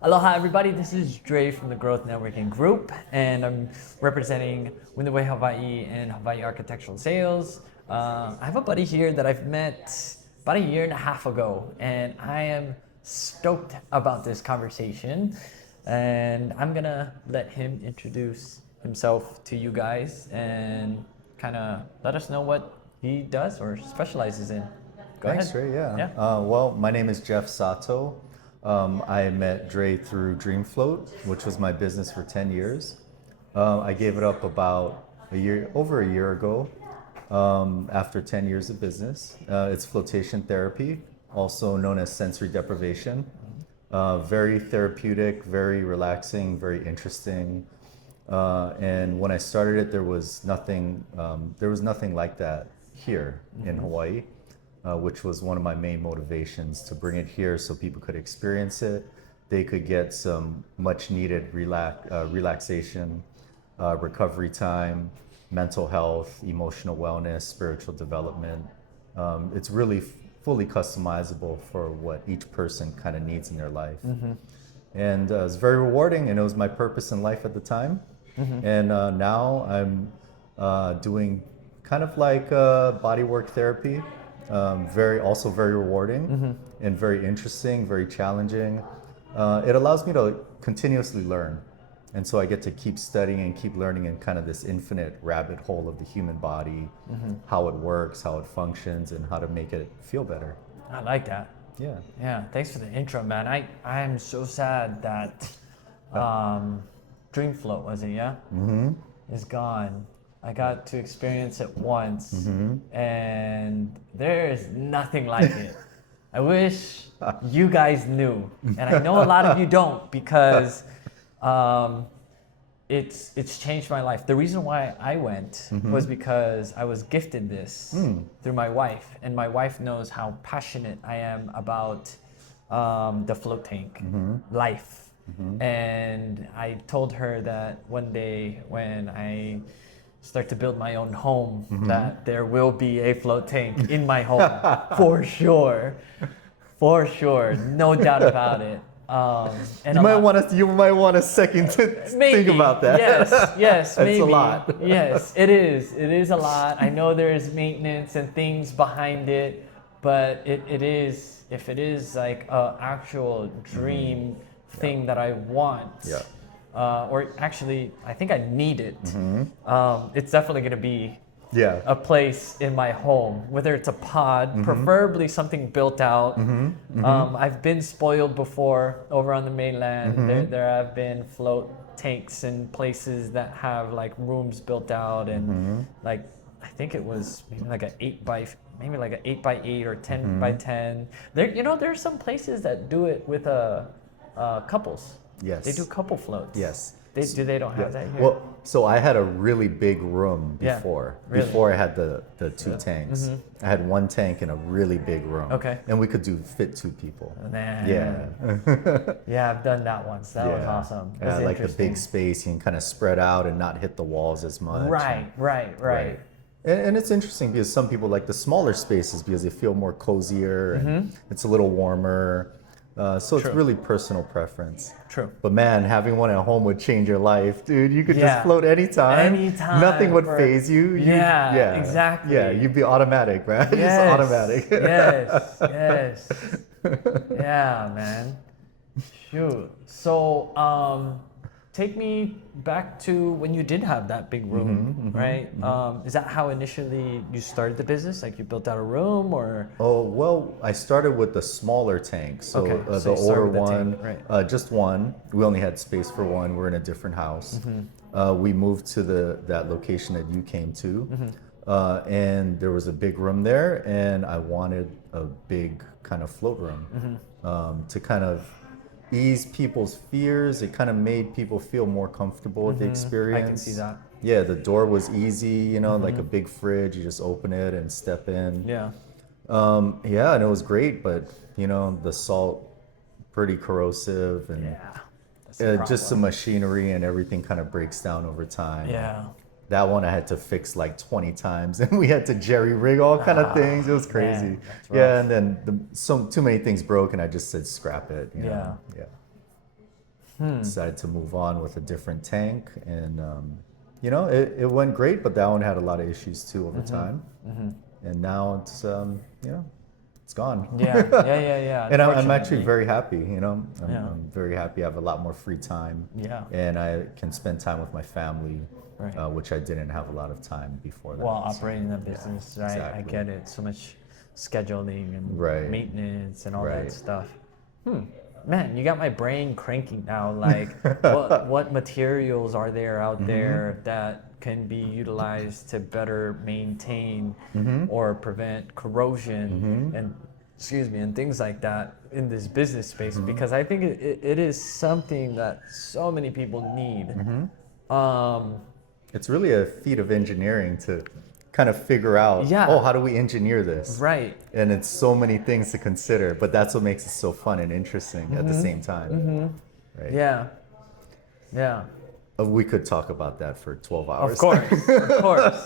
Aloha everybody, this is Dre from the Growth Networking Group, and I'm representing Windaway Hawaii and Hawaii Architectural Sales. I have a buddy here that I've met about a year and a half ago, and I am stoked about this conversation. And I'm gonna let him introduce himself to you guys and kind of let us know what he does or specializes in. Go Thanks, ahead. Dre. Yeah. Yeah. Well, my name is Geoff Sato. I met Dre through DreamFloat, which was my business for 10 years. I gave it up about over a year ago, after 10 years of business. It's floatation therapy, also known as sensory deprivation. Very therapeutic, very relaxing, very interesting. And when I started it, there was nothing like that here in Hawaii. Which was one of my main motivations to bring it here so people could experience it. They could get some much needed relaxation, recovery time, mental health, emotional wellness, spiritual development. It's really fully customizable for what each person kind of needs in their life. And it was very rewarding, and it was my purpose in life at the time. And now I'm doing kind of like bodywork therapy. Also very rewarding and very interesting, very challenging. It allows me to continuously learn. And so I get to keep studying and keep learning in kind of this infinite rabbit hole of the human body, how it works, how it functions, and how to make it feel better. I like that. Yeah. Yeah, thanks for the intro, man. I am so sad that DreamFloat, was it, yeah? Is gone. I got to experience it once, and there is nothing like it. I wish you guys knew, and I know a lot of you don't, because it's changed my life. The reason why I went was because I was gifted this through my wife, and my wife knows how passionate I am about the float tank life. And I told her that one day when I start to build my own home, that there will be a float tank in my home for sure, no doubt about it. And You might want a second to think about that. Yes, That's maybe. a lot. Yes, it is a lot. I know there is maintenance and things behind it, but it is, if it is like a actual dream thing that I want. Yeah. Or actually, I think I need it. It's definitely going to be a place in my home, whether it's a pod, preferably something built out. I've been spoiled before over on the mainland. There have been float tanks and places that have like rooms built out, and like I think it was maybe like an 8x8 or 10x10. There's some places that do it with couples. Yes. They do couple floats. Yes. They don't have that here? Well, so I had a really big room before. really? Before I had the two tanks. I had one tank in a really big room. Okay. And we could fit 2 people. Nah. Yeah. Yeah, I've done that once. That was awesome. It was I like the interesting. big space. You can kind of spread out and not hit the walls as much. Right. And it's interesting because some people like the smaller spaces because they feel more cozier and it's a little warmer. So it's really personal preference. True. But man, having one at home would change your life, dude. You could just float anytime. Nothing would phase you. Exactly. Yeah, you'd be automatic, man. Yes. Just automatic. Yes. Yeah, man. Shoot. So, take me back to when you did have that big room, right? Is that how initially you started the business? Like you built out a room, or? Oh, well, I started with the smaller tank. So, Okay. The you started older with the one, tank, right. just one. We only had space for one. We're in a different house. We moved to that location that you came to. And there was a big room there, and I wanted a big kind of float room to kind of ease people's fears. It kind of made people feel more comfortable with the experience. I can see that. Yeah, the door was easy, like a big fridge. You just open it and step in. Yeah. And it was great, but the salt, pretty corrosive, and just the machinery and everything kind of breaks down over time. Yeah. That one I had to fix like 20 times, and we had to jerry rig all kind of things. It was crazy. Man, that's rough. And then too many things broke, and I just said scrap it. You know? Yeah. Decided to move on with a different tank, and you know, it went great, but that one had a lot of issues too over time. And now it's you know, it's gone. Yeah. And I'm actually very happy, you know. Yeah. I'm very happy. I have a lot more free time. Yeah. And I can spend time with my family, Right. which I didn't have a lot of time before that. While operating the business, right? exactly. I get it. So much scheduling and Right. maintenance and all Right. that stuff. Man, you got my brain cranking now. Like, what materials are there out there that can be utilized to better maintain or prevent corrosion and and things like that in this business space? Because I think it is something that so many people need. It's really a feat of engineering to kind of figure out, Yeah. how do we engineer this? Right. And it's so many things to consider, but that's what makes it so fun and interesting at the same time. Right? Yeah. We could talk about that for 12 hours. Of course.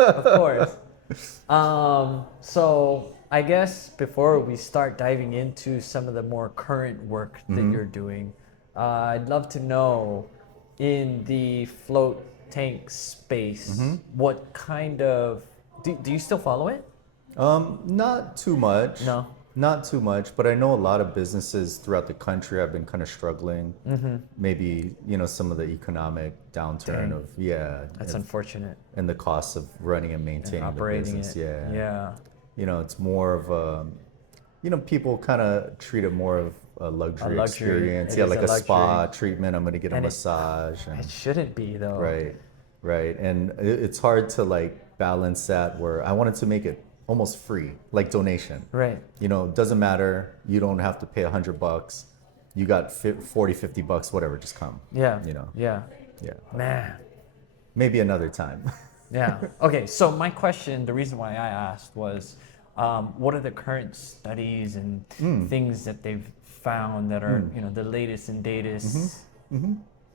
So I guess before we start diving into some of the more current work that you're doing, I'd love to know, in the float tank space, what kind of do you still follow it? Not too much. No. Not too much, but I know a lot of businesses throughout the country have been kind of struggling. Maybe, you know, some of the economic downturn Dang. of, That's unfortunate. and the cost of running and maintaining Operating the business. it. Yeah. You know, it's more of a, you know, people kind of treat it more of a luxury experience. It Yeah, is like a a spa luxury. treatment. I'm going to get a And massage. It shouldn't be though. Right. And it's hard to like balance that, where I wanted to make it almost free, like donation. Right. You know, it doesn't matter. You don't have to pay $100. You got $40-$50, whatever, just come. Yeah. You know. Yeah. Yeah. Man. Maybe another time. Yeah. Okay. So my question, the reason why I asked was, what are the current studies and things that they've found that are, you know, the latest and latest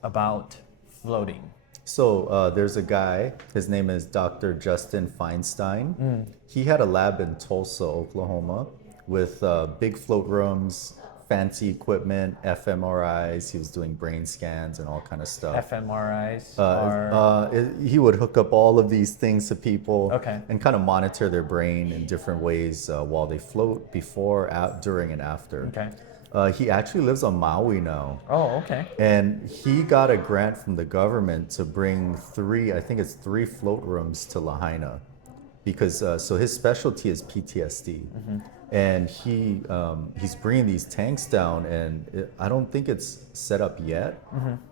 about floating? So there's a guy, his name is Dr. Justin Feinstein. He had a lab in Tulsa, Oklahoma, with big float rooms, fancy equipment, fMRIs. He was doing brain scans and all kind of stuff. fMRIs are... He would hook up all of these things to people Okay. and kind of monitor their brain in different ways while they float, before, during, and after. Okay. He actually lives on Maui now. Oh, okay. And he got a grant from the government to bring three float rooms to Lahaina, because so his specialty is PTSD, and he's bringing these tanks down, and I don't think it's set up yet.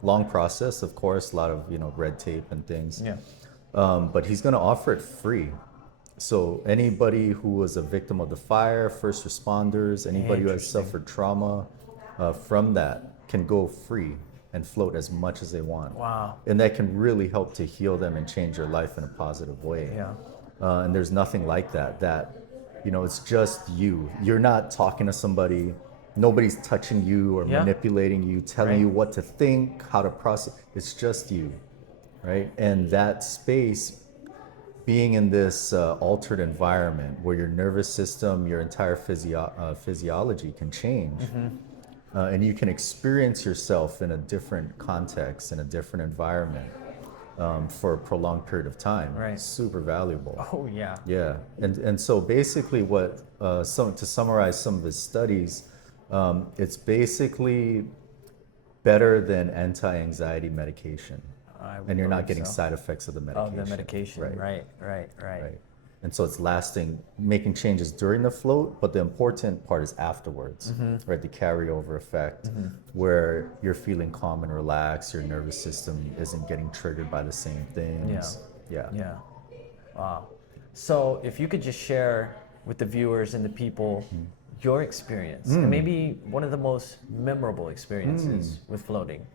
Long process, of course, a lot of, you know, red tape and things. Yeah. But he's going to offer it free. So anybody who was a victim of the fire, first responders, anybody who has suffered trauma from that can go free and float as much as they want. Wow. And that can really help to heal them and change their life in a positive way. Yeah. And there's nothing like that, you know, it's just you. You're not talking to somebody. Nobody's touching you or manipulating you, telling you what to think, how to process. It's just you, right? And that space, being in this altered environment where your nervous system, your entire physiology can change, and you can experience yourself in a different context, in a different environment, for a prolonged period of time. Right. Super valuable. Oh, yeah. Yeah, and so basically, what to summarize some of his studies, it's basically better than anti-anxiety medication. And you're not getting side effects of the medication. Of the medication, right. And so it's lasting, making changes during the float, but the important part is afterwards, right? The carryover effect, where you're feeling calm and relaxed, your nervous system isn't getting triggered by the same things. Yeah. Wow. So if you could just share with the viewers and the people your experience, and maybe one of the most memorable experiences with floating.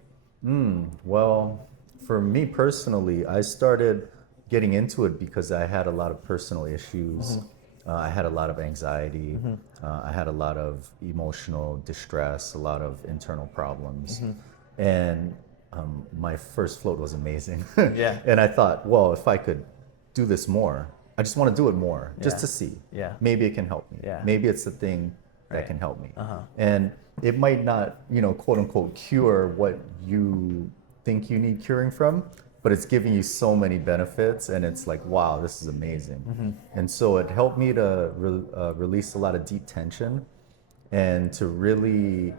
Well, for me personally, I started getting into it because I had a lot of personal issues. I had a lot of anxiety. I had a lot of emotional distress, a lot of internal problems. And my first float was amazing. Yeah. And I thought, well, if I could do this more, I just want to do it more, just to see. Yeah. Maybe it can help me. Yeah. Maybe it's the thing that can help me. And it might not, quote unquote, cure what you think you need curing from, but it's giving you so many benefits, and it's like, wow, this is amazing. And so it helped me to release a lot of deep tension, and to really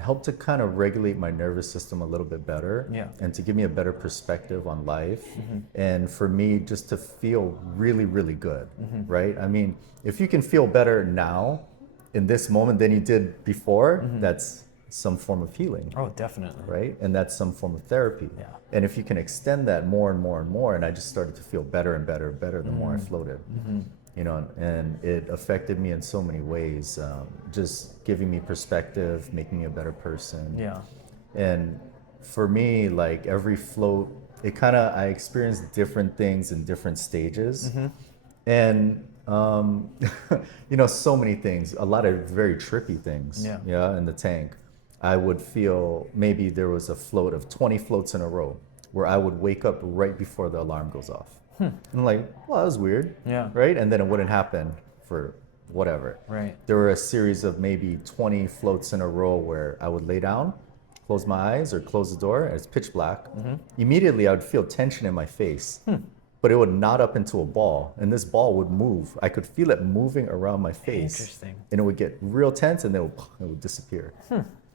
help to kind of regulate my nervous system a little bit better, and to give me a better perspective on life, and for me just to feel really, really good, right? I mean, if you can feel better now in this moment than you did before, that's some form of healing. Oh, definitely. Right? And that's some form of therapy. Yeah. And if you can extend that more and more and more, and I just started to feel better and better and better the more I floated. And it affected me in so many ways, just giving me perspective, making me a better person. Yeah. And for me, like every float, I experienced different things in different stages. And, so many things, a lot of very trippy things, in the tank. I would feel maybe there was a float of 20 floats in a row where I would wake up right before the alarm goes off. I'm like, well, that was weird. Yeah. Right? And then it wouldn't happen for whatever. Right. There were a series of maybe 20 floats in a row where I would lay down, close my eyes or close the door, and it's pitch black. Immediately I would feel tension in my face, but it would knot up into a ball, and this ball would move. I could feel it moving around my face. Interesting. And it would get real tense, and then it would disappear.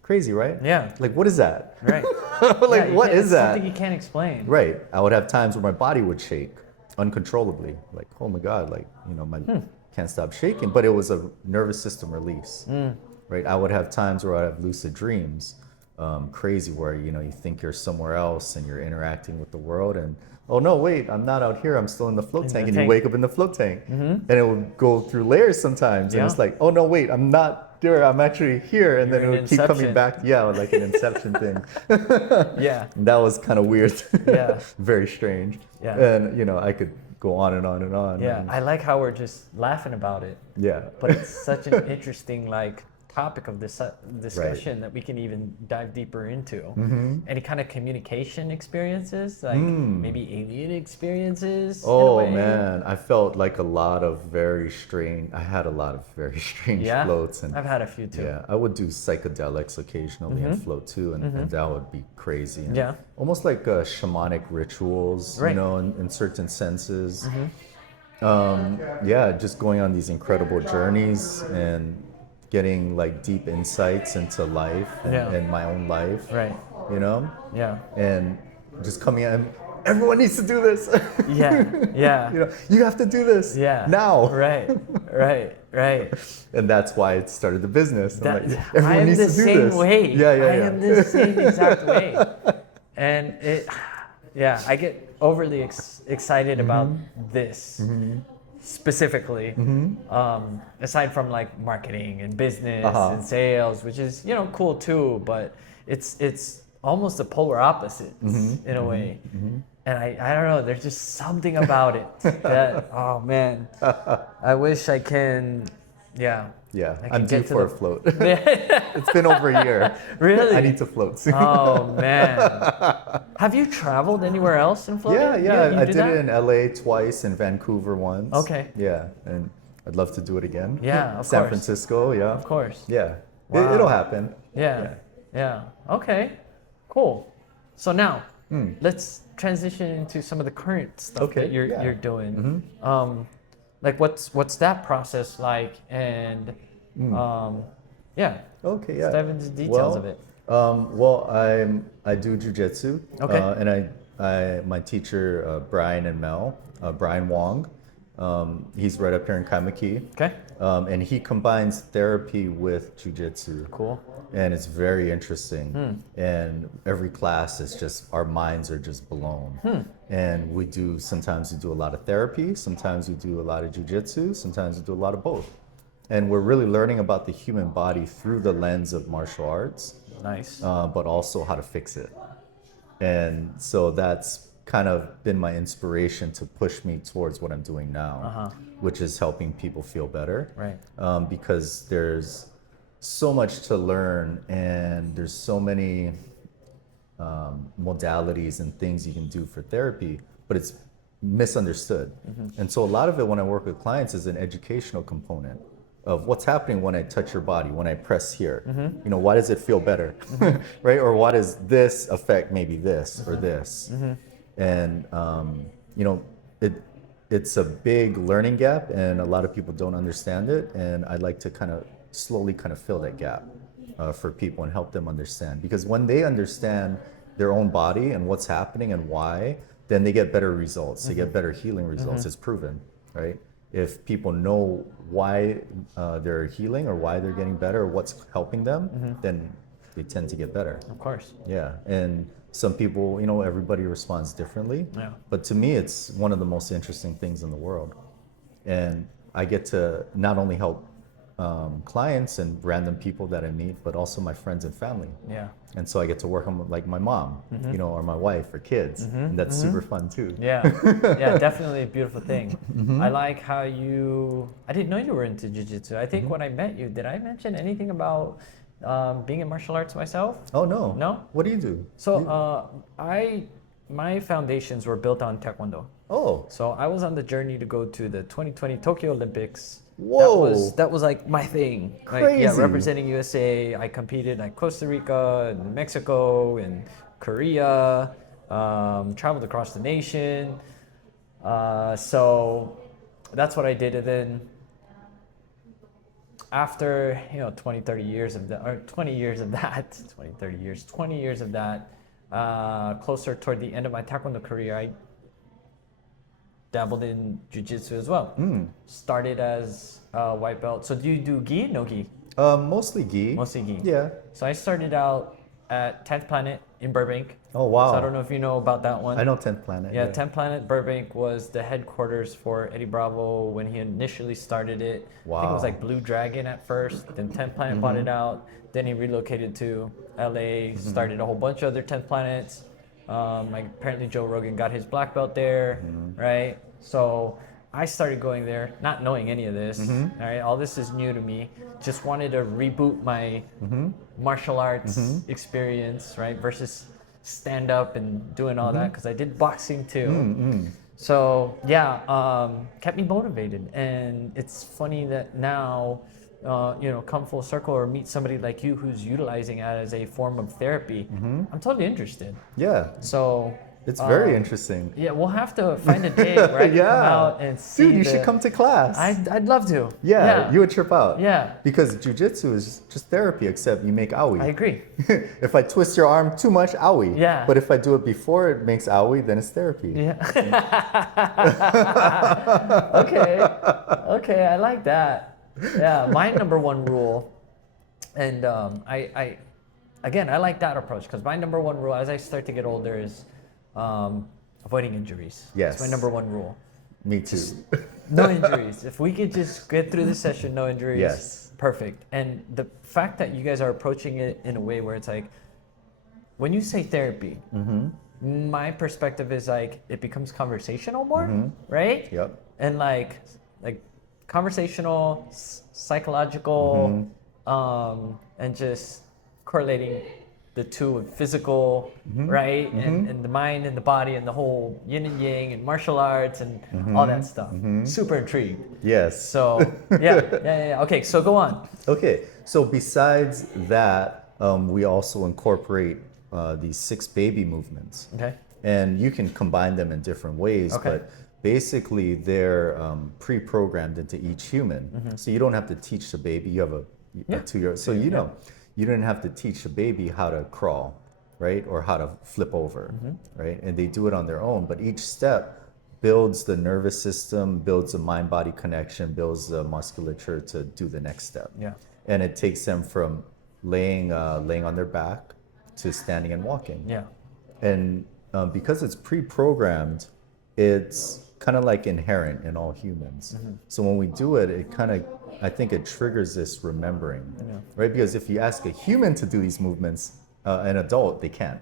Crazy, right? Yeah. Like, what is that? Right. Like, what is that? Something you can't explain. Right. I would have times where my body would shake uncontrollably. Like, oh my God, like, my can't stop shaking. But it was a nervous system release. Right. I would have times where I'd have lucid dreams, crazy, where, you think you're somewhere else and you're interacting with the world, and oh no, wait, I'm not out here, I'm still in the float tank, and you wake up in the float tank. And it would go through layers sometimes. And it's like, oh no, wait, I'm not there, I'm actually here, and then it would keep coming back. Yeah, like an inception thing. Yeah. That was kind of weird. Yeah. Very strange. Yeah. And I could go on and on and on. Yeah. And, I like how we're just laughing about it. yeah. But it's such an interesting topic of this discussion that we can even dive deeper into. Any kind of communication experiences, like maybe alien experiences? Oh man, I felt like I had a lot of very strange floats. And I've had a few too. yeah, I would do psychedelics occasionally and float too, and that would be crazy. And almost like shamanic rituals, in certain senses. Just going on these incredible journeys and getting like deep insights into life and my own life, right? Yeah. And just coming in, everyone needs to do this. Yeah. You have to do this. Now. Right. And that's why it started the business. Everyone needs to do this. Way. I am the same exact way. And I get overly excited about this. Specifically, aside from like marketing and business and sales, which is cool too, but it's almost the polar opposite in a way. And I don't know, there's just something about it that, oh man, I wish I can, I'm due for a float. It's been over a year. Really? I need to float soon. Oh man. Have you traveled anywhere else in Florida? Yeah. I did it in LA twice, in Vancouver once. Okay. Yeah, and I'd love to do it again. Yeah, of course. San Francisco, Of course. Yeah. Wow. It'll happen. Yeah. Okay. Cool. So now, let's transition into some of the current stuff that you're doing. Like what's that process like? And Okay, let's dive into the details of it. I do jujitsu. Okay. And my teacher, Brian and Mel, Brian Wong, he's right up here in Kaimaki. Okay. And he combines therapy with jujitsu. Cool. And it's very interesting. And every class is just, our minds are just blown. And sometimes we do a lot of therapy, sometimes we do a lot of jujitsu, sometimes we do a lot of both. And we're really learning about the human body through the lens of martial arts. Nice. But also how to fix it. And so that's kind of been my inspiration to push me towards what I'm doing now, which is helping people feel better. Right. Because there's so much to learn, and there's so many modalities and things you can do for therapy, but it's misunderstood. And so a lot of it when I work with clients is an educational component. of what's happening when I touch your body, when I press here. You know, why does it feel better, right? Or why does this affect maybe this or this? And you know, it's a big learning gap, and a lot of people don't understand it. And I'd like to kind of slowly kind of fill that gap for people and help them understand. Because when they understand their own body and what's happening and why, then they get better results. They get better healing results. It's proven, right? If people know why they're healing or why they're getting better or what's helping them, then they tend to get better. Of course. Yeah, and some people, you know, everybody responds differently. Yeah. But to me, it's one of the most interesting things in the world. And I get to not only help clients and random people that I meet, but also my friends and family. Yeah. And so I get to work on like my mom, you know, or my wife or kids, and that's super fun too. Yeah, yeah, definitely a beautiful thing. I like how I didn't know you were into jiu-jitsu. I think when I met you, did I mention anything about being in martial arts myself? Oh, no. No? What do you do? So my foundations were built on Taekwondo. Oh. So I was on the journey to go to the 2020 Tokyo Olympics. Whoa. That was like my thing. Like, Crazy. yeah, representing USA. I competed in Costa Rica and Mexico and Korea. Traveled across the nation. So that's what I did. And then after 20 years of that, closer toward the end of my Taekwondo career, I dabbled in jiu-jitsu as well. Started as a white belt. So do you do gi? No gi? Mostly gi. Mostly gi. Yeah. So I started out at 10th Planet in Burbank. Oh, wow. So I don't know if you know about that one. I know 10th Planet. Yeah, 10th Planet Burbank was the headquarters for Eddie Bravo when he initially started it. Wow. I think it was like Blue Dragon at first. Then 10th Planet bought it out. Then he relocated to LA, started a whole bunch of other 10th Planets. Like apparently Joe Rogan got his black belt there, right? So I started going there, not knowing any of this. All right, all this is new to me. Just wanted to reboot my martial arts experience, right? Versus stand up and doing all that, because I did boxing too. So yeah, kept me motivated. And it's funny that now, come full circle or meet somebody like you who's utilizing it as a form of therapy. I'm totally interested. Yeah. So it's very interesting. Yeah, we'll have to find a day where I can come out and see. Dude, you should come to class. I'd love to. Yeah, you would trip out. Yeah. Because jiu-jitsu is just therapy, except you make owie. I agree. If I twist your arm too much, owie. Yeah. But if I do it before it makes owie, then it's therapy. Yeah. Okay, I like that. Yeah, my number one rule, and I like that approach, because my number one rule as I start to get older is avoiding injuries. Yes. That's my number one rule. Me too. No injuries. If we could just get through the session, no injuries. Yes. Perfect. And the fact that you guys are approaching it in a way where it's like, when you say therapy, my perspective is like it becomes conversational more, right? Yep. And like conversational, psychological, and just correlating the two of physical, right? And the mind and the body and the whole yin and yang and martial arts and all that stuff. Super intrigued. Yes. So yeah. Okay, so go on. Okay, so besides that, we also incorporate these 6 baby movements. Okay. And you can combine them in different ways, but basically they're pre-programmed into each human. So you don't have to teach the baby. You have a 2-year-old, so you know. You didn't have to teach a baby how to crawl, right? Or how to flip over, right? And they do it on their own, but each step builds the nervous system, builds the mind-body connection, builds the musculature to do the next step. Yeah. And it takes them from laying on their back to standing and walking. Yeah. And because it's pre-programmed, it's kind of like inherent in all humans. So when we do it, I think it triggers this remembering, right? Because if you ask a human to do these movements, an adult, they can't,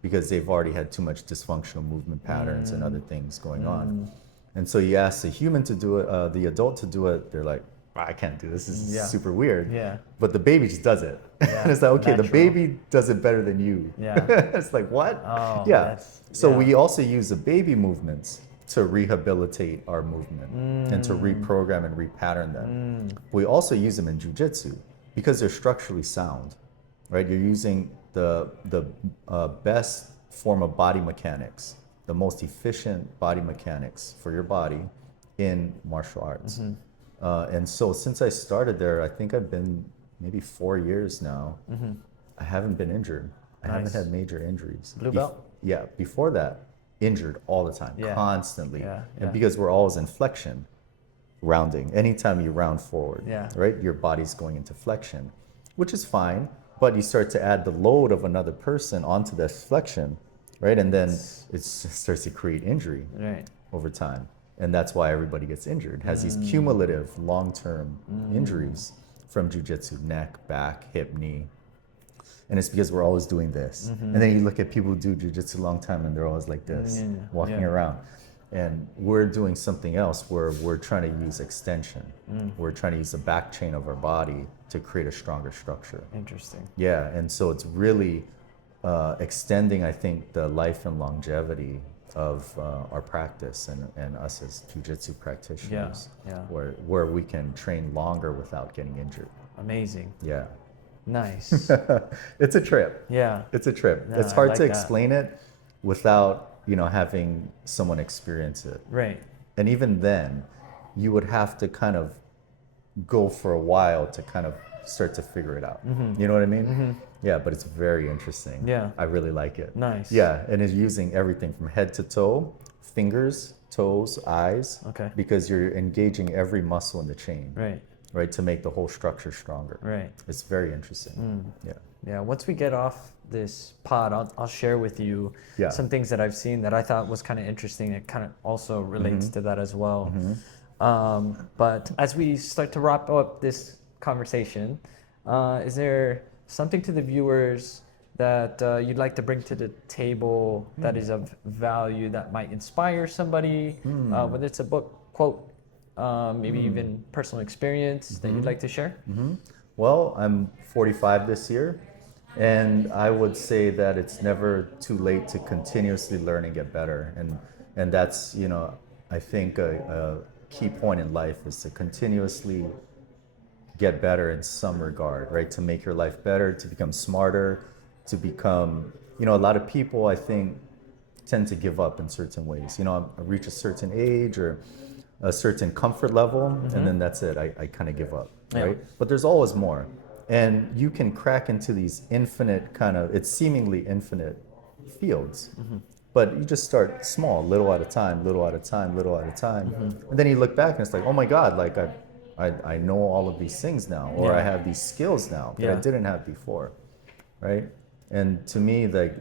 because they've already had too much dysfunctional movement patterns and other things going on. And so you ask the human to do it, the adult to do it, they're like, I can't do this. This is super weird. Yeah. But the baby just does it. Yeah. And it's like, okay, Natural. the baby does it better than you. Yeah. It's like, what? Oh, Yeah. So we also use the baby movements to rehabilitate our movement and to reprogram and repattern them. We also use them in jiu-jitsu because they're structurally sound, right? You're using the best form of body mechanics, the most efficient body mechanics for your body in martial arts. And so since I started there, I think I've been maybe 4 years now. I haven't been injured. I haven't had major injuries. Blue belt? Yeah, before that, injured all the time, constantly. Yeah, and because we're always in flexion, rounding. Anytime you round forward, right, your body's going into flexion, which is fine, but you start to add the load of another person onto that flexion, right? And then it starts to create injury over time. And that's why everybody gets injured, has these cumulative long-term injuries from jiu-jitsu, neck, back, hip, knee. And it's because we're always doing this. And then you look at people who do jiu-jitsu a long time and they're always like this, walking around. And we're doing something else where we're trying to use extension. We're trying to use the back chain of our body to create a stronger structure. Interesting. Yeah, and so it's really extending, I think, the life and longevity of our practice and us as jiu-jitsu practitioners, where we can train longer without getting injured. Amazing. Yeah. Nice. It's a trip. Yeah. It's a trip. No, it's hard like to that. explain it without, having someone experience it. Right. And even then, you would have to kind of go for a while to kind of start to figure it out. You know what I mean? Yeah, but it's very interesting. Yeah. I really like it. Nice. Yeah, and it's using everything from head to toe, fingers, toes, eyes. Okay. Because you're engaging every muscle in the chain. Right, to make the whole structure stronger. Right. It's very interesting. Yeah. Yeah. Once we get off this pod, I'll share with you some things that I've seen that I thought was kind of interesting. It kind of also relates to that as well. But as we start to wrap up this conversation, is there something to the viewers that you'd like to bring to the table that is of value that might inspire somebody, whether it's a book, quote, maybe even personal experience that you'd like to share? Well, I'm 45 this year, and I would say that it's never too late to continuously learn and get better. And that's, I think a key point in life is to continuously get better in some regard, right? To make your life better, to become smarter, to become, a lot of people, I think, tend to give up in certain ways. I reach a certain age or a certain comfort level, and then that's it. I kind of give up, right? But there's always more. And you can crack into these infinite it's seemingly infinite fields. But you just start small, little at a time, little at a time, little at a time. And then you look back and it's like, oh my God, like I know all of these things now, or I have these skills now that I didn't have before, right? And to me, like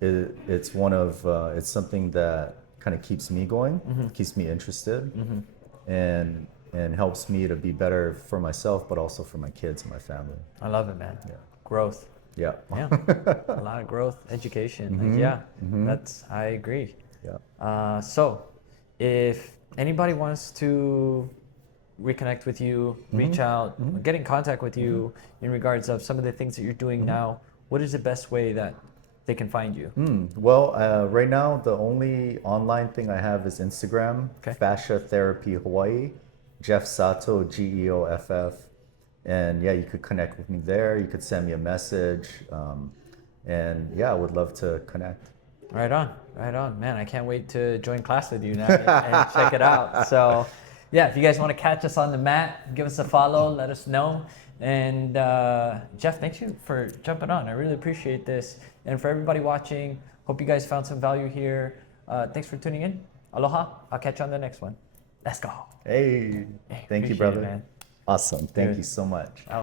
it's one of, it's something that kind of keeps me going, keeps me interested, and helps me to be better for myself, but also for my kids and my family. I love it, man. Yeah. Growth. Yeah. Yeah. A lot of growth, education. I agree. Yeah. So if anybody wants to reconnect with you, reach out, get in contact with you in regards of some of the things that you're doing now, what is the best way that they can find you? Well, right now, the only online thing I have is Instagram, Fascia Therapy Hawaii, Geoff Sato, Geoff. And you could connect with me there. You could send me a message. And I would love to connect. Right on. Man, I can't wait to join class with you now and check it out. So, if you guys want to catch us on the mat, give us a follow, let us know. And Geoff, thank you for jumping on. I really appreciate this. And for everybody watching, hope you guys found some value here. Thanks for tuning in. Aloha. I'll catch you on the next one. Let's go. Hey, thank you, brother. Man. Awesome. Thank you so much.